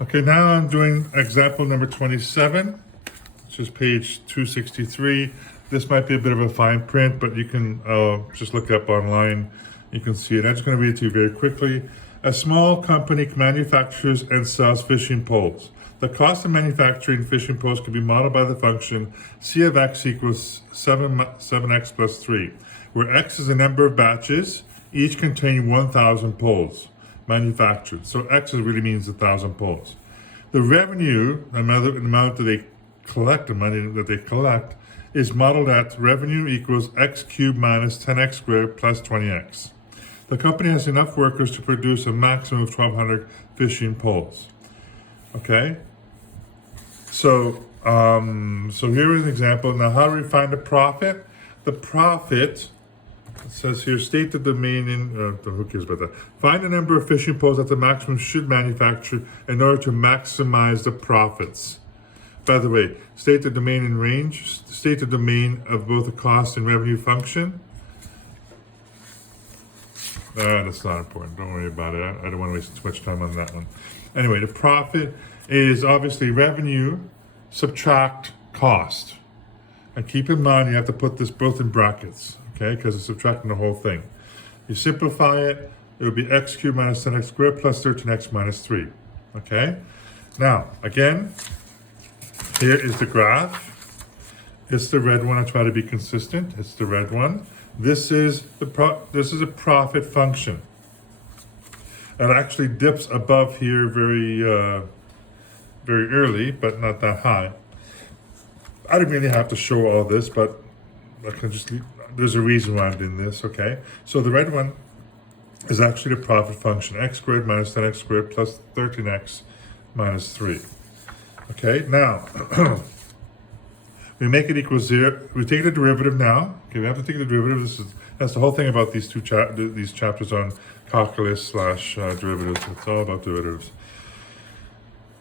Okay, now I'm doing example number 27, which is page 263. This might be a bit of a fine print, but you can just look up online. You can see it. I'm just going to read it to you very quickly. A small company manufactures and sells fishing poles. The cost of manufacturing fishing poles can be modeled by the function C of x equals 7x plus 3, where x is the number of batches, each containing 1,000 poles manufactured. So x really means 1,000 poles. The revenue, the amount that they collect, the money that they collect, is modeled at revenue equals x cubed minus 10x squared plus 20x. The company has enough workers to produce a maximum of 1,200 fishing poles. Okay? So here is an example. Now, how do we find the profit? The profit, it says here, state the domain in, who cares about that? Find the number of fishing poles that the maximum should manufacture in order to maximize the profits. By the way, state the domain in range, state the domain of both the cost and revenue function. That's not important, don't worry about it. I don't want to waste too much time on that one. Anyway, the profit is obviously revenue subtract cost. And keep in mind, you have to put this both in brackets. Okay, because it's subtracting the whole thing. You simplify it, it would be x cubed minus 10x squared plus 13x minus 3. Okay? Now, again, here is the graph. It's the red one. I try to be consistent. It's the red one. This is a profit function. It actually dips above here very early, but not that high. I didn't really have to show all this, but I can just leave. There's a reason why I'm doing this, okay? So the red one is actually the profit function, x squared minus 10x squared plus 13x minus 3. Okay, now, we make it equal 0. We take the derivative now. Okay, we have to take the derivative. That's the whole thing about these these chapters on calculus / derivatives. It's all about derivatives.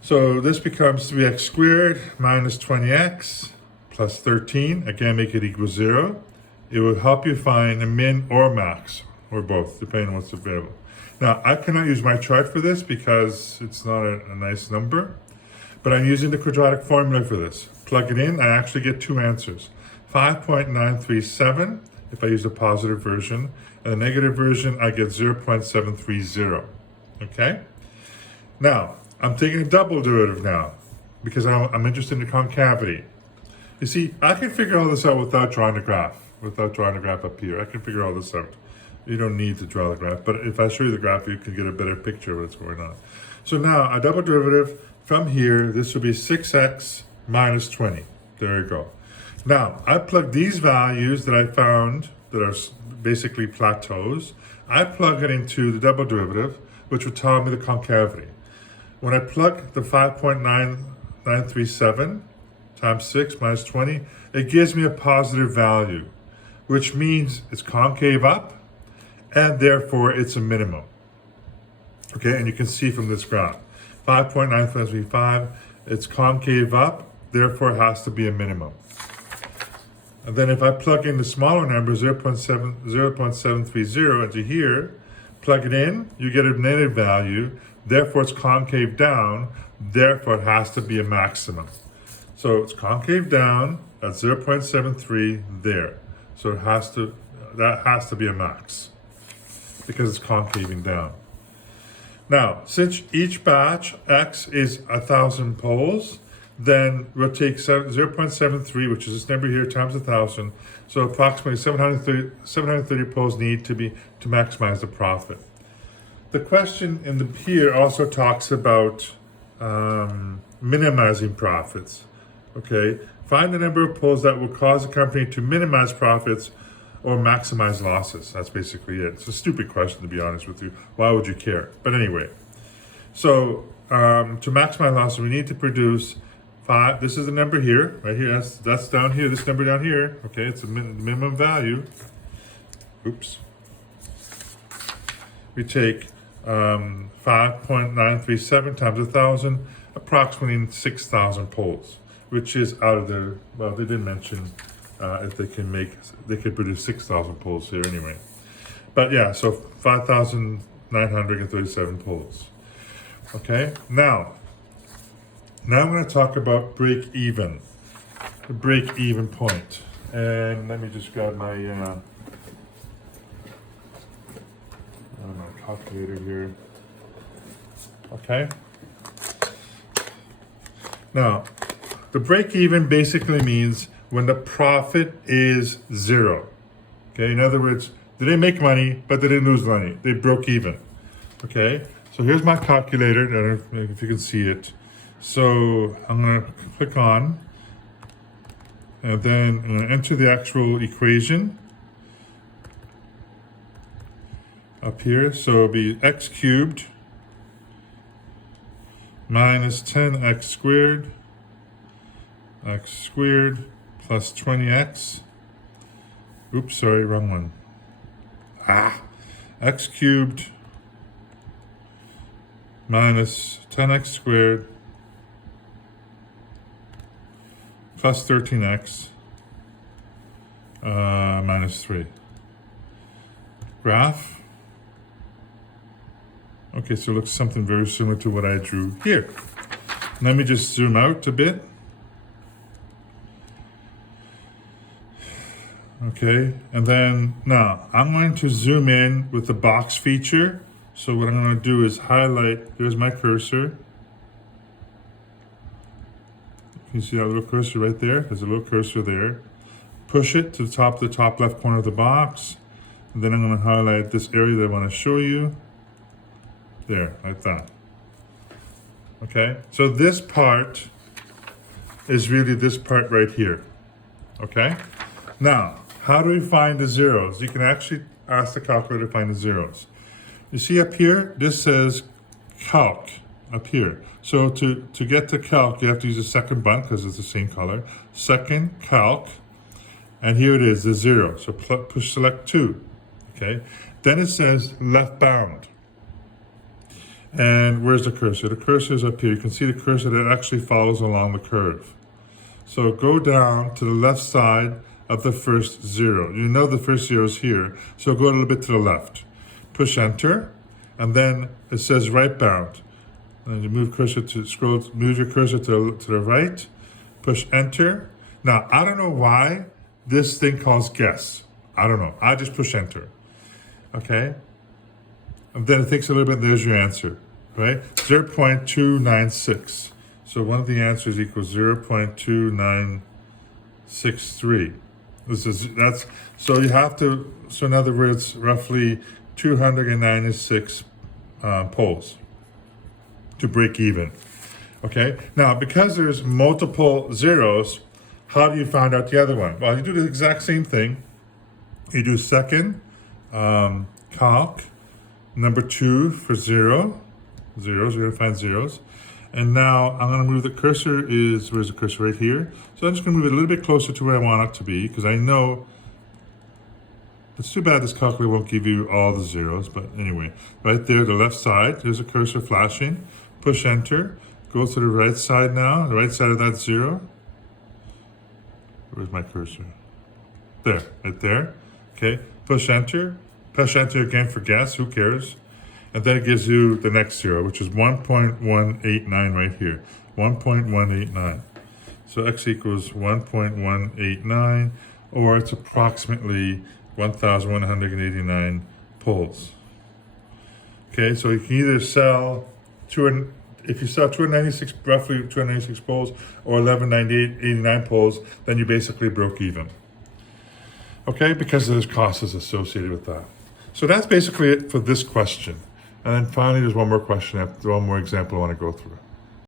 So this becomes 3x squared minus 20x plus 13. Again, make it equal 0. It will help you find a min or max, or both, depending on what's available. Now, I cannot use my chart for this because it's not a nice number, but I'm using the quadratic formula for this. Plug it in, I actually get two answers. 5.937 if I use the positive version, and the negative version, I get 0.730, okay? Now, I'm taking a double derivative now, because I'm interested in the concavity. You see, I can figure all this out without drawing a graph. Without drawing a graph up here, I can figure all this out. You don't need to draw the graph, but if I show you the graph, you can get a better picture of what's going on. So now, a double derivative from here, this will be 6x minus 20. There you go. Now, I plug these values that I found that are basically plateaus, I plug it into the double derivative, which will tell me the concavity. When I plug the 5.937 times 6 minus 20, it gives me a positive value, which means it's concave up, and therefore it's a minimum. Okay, and you can see from this graph, 5.935, it's concave up, therefore it has to be a minimum. And then if I plug in the smaller number, 0.730 into here, plug it in, you get a negative value, therefore it's concave down, therefore it has to be a maximum. So it's concave down at 0.73 there. So that has to be a max because it's concaving down. Now, since each batch X is 1,000 poles, then we'll take 0.73, which is this number here, times 1,000. So approximately 730 poles need to maximize the profit. The question here also talks about minimizing profits. Okay, find the number of poles that will cause a company to minimize profits or maximize losses. That's basically it. It's a stupid question, to be honest with you. Why would you care? But anyway, so to maximize losses, we need to produce 5. This is the number here, right here. That's down here. This number down here. Okay, it's a minimum value. Oops. We take 5.937 times 1,000, approximately 6,000 poles, which is out of their, well, they didn't mention if they could produce 6,000 poles here anyway. But yeah, so 5,937 poles. Okay, now Now I'm going to talk about break even, the break even point. And let me just grab my calculator here. Okay. Now, the break even basically means when the profit is zero. Okay, in other words, they didn't make money, but they didn't lose money. They broke even. Okay, so here's my calculator. I don't know if you can see it. So I'm going to click on, and then I'm going to enter the actual equation up here. So it'll be x cubed minus 10x squared, x squared plus 20x. Oops, sorry, wrong one. X cubed minus 10x squared plus 13x minus 3. Graph. Okay, so it looks something very similar to what I drew here. Let me just zoom out a bit. Okay, and then now I'm going to zoom in with the box feature. So what I'm going to do is highlight, there's my cursor. Can you see that little cursor right there? There's a little cursor there. Push it to the top left corner of the box. And then I'm going to highlight this area that I want to show you. There, like that. Okay, so this part is really this part right here. Okay, now how do we find the zeros? You can actually ask the calculator to find the zeros. You see up here, this says calc up here. So to get to calc, you have to use the second button because it's the same color. Second calc, and here it is, the zero. So push select 2. Okay, then it says left bound. And where's the cursor? The cursor is up here. You can see the cursor that actually follows along the curve. So go down to the left side of the first zero. You know the first zero is here, so go a little bit to the left. Push enter, and then it says right bound. And you move your cursor to the right, push enter. Now, I don't know why this thing calls guess. I don't know. I just push enter. Okay? And then it takes a little bit, there's your answer, right? 0.296. So one of the answers equals 0.2963. So you have to, so in other words, roughly 296 poles to break even. Okay, now because there's multiple zeros, how do you find out the other one? Well, you do the exact same thing. You do second calc, number 2 for zeros, we're gonna find zeros. And now I'm gonna move the cursor where's the cursor? Right here. So I'm just gonna move it a little bit closer to where I want it to be, because I know, it's too bad this calculator won't give you all the zeros, but anyway, right there, the left side, there's a cursor flashing, push enter, go to the right side now, the right side of that zero. Where's my cursor? There, right there, okay, push enter again for guess, who cares? And then it gives you the next zero, which is 1.189 right here, 1.189. So x equals 1.189, or it's approximately 1,189 poles. Okay, so you can either sell if you sell 296, roughly 296 poles, or 11,989 poles, then you basically broke even. Okay, because there's costs associated with that. So that's basically it for this question. And then finally, there's one more question, one more example I want to go through.